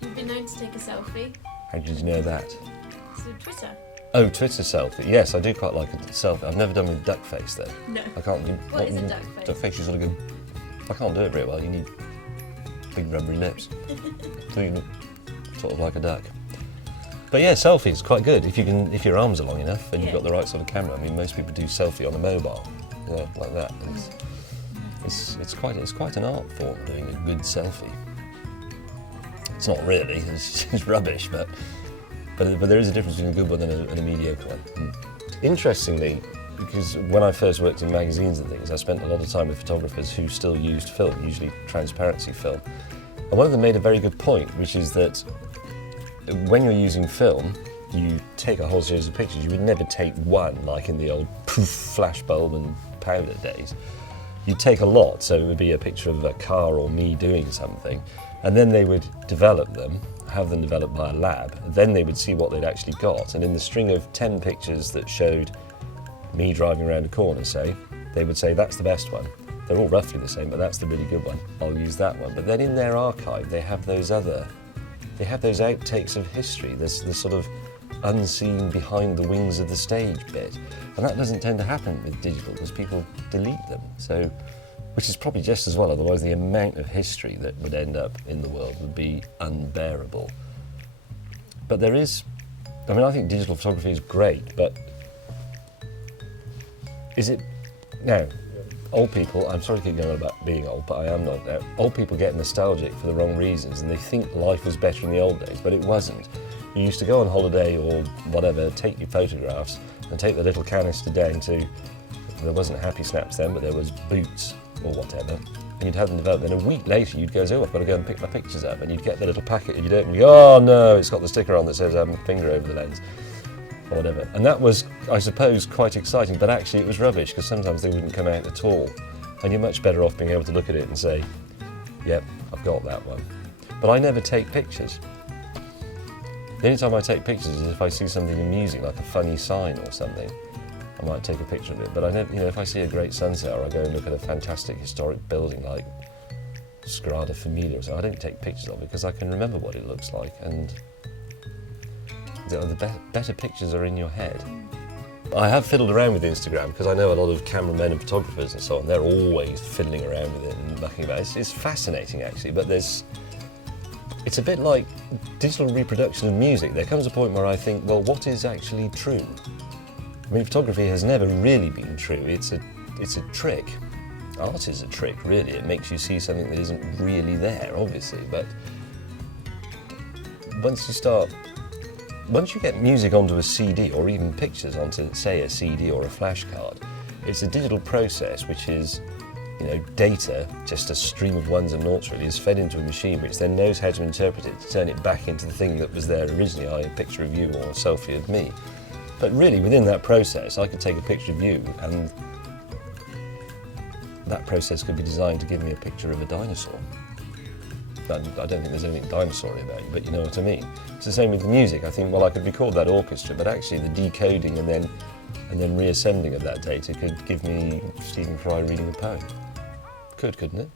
You've been known to take a selfie. How did you know that? So Twitter. Oh, Twitter selfie. Yes, I do quite like a selfie. I've never done with duck face though. No. I can't do. What is a duck face? Duck face, you sort of go. I can't do it very well. You need big rubbery lips. So you look sort of like a duck. But yeah, selfies quite good if you can, if your arms are long enough and you've got the right sort of camera. I mean, most people do selfie on a mobile, like that. And it's quite an art form doing a good selfie. It's not really. It's rubbish, but there is a difference between a good one and a mediocre one. Interestingly, because when I first worked in magazines and things, I spent a lot of time with photographers who still used film, usually transparency film. And one of them made a very good point, which is that when you're using film, you take a whole series of pictures. You would never take one, like in the old poof flashbulb and powder days. You'd take a lot, so it would be a picture of a car or me doing something, and then they would develop them, have them developed by a lab, then they would see what they'd actually got. And in the string of 10 pictures that showed me driving around a corner, say, they would say, that's the best one. They're all roughly the same, but that's the really good one. I'll use that one. But then in their archive, they have those outtakes of history, this sort of unseen behind the wings of the stage bit. And that doesn't tend to happen with digital because people delete them. So, which is probably just as well, otherwise the amount of history that would end up in the world would be unbearable. But there is, I mean, I think digital photography is great, but is it, now, old people, I'm sorry to keep going on about being old, but I am not now. Old people get nostalgic for the wrong reasons and they think life was better in the old days, but it wasn't. You used to go on holiday or whatever, take your photographs and take the little canister down to, there wasn't Happy Snaps then, but there was Boots or whatever, and you'd have them developed. Then a week later you'd go, oh, I've got to go and pick my pictures up, and you'd get the little packet and you'd open, you go, oh no, it's got the sticker on that says I have my finger over the lens, or whatever. And that was, I suppose, quite exciting, but actually it was rubbish because sometimes they wouldn't come out at all. And you're much better off being able to look at it and say, yep, I've got that one. But I never take pictures. The only time I take pictures is if I see something amusing, like a funny sign or something. I might take a picture of it, but I never, if I see a great sunset or I go and look at a fantastic historic building like Sagrada Familia or something, I don't take pictures of it because I can remember what it looks like, and the better pictures are in your head. I have fiddled around with Instagram because I know a lot of cameramen and photographers and so on, they're always fiddling around with it and mucking about. It's fascinating actually, but it's a bit like digital reproduction of music. There comes a point where I think, well, what is actually true? I mean, photography has never really been true. It's a trick. Art is a trick, really. It makes you see something that isn't really there, obviously, but once you get music onto a CD or even pictures onto, say, a CD or a flash card, it's a digital process which is, data, just a stream of ones and noughts really, is fed into a machine which then knows how to interpret it to turn it back into the thing that was there originally, i.e. a picture of you or a selfie of me. But really, within that process, I could take a picture of you and that process could be designed to give me a picture of a dinosaur. I don't think there's anything dinosaur-y about you, but you know what I mean. It's the same with the music. I think, well, I could record that orchestra, but actually the decoding and then reassembling of that data could give me Stephen Fry reading a poem. Couldn't it?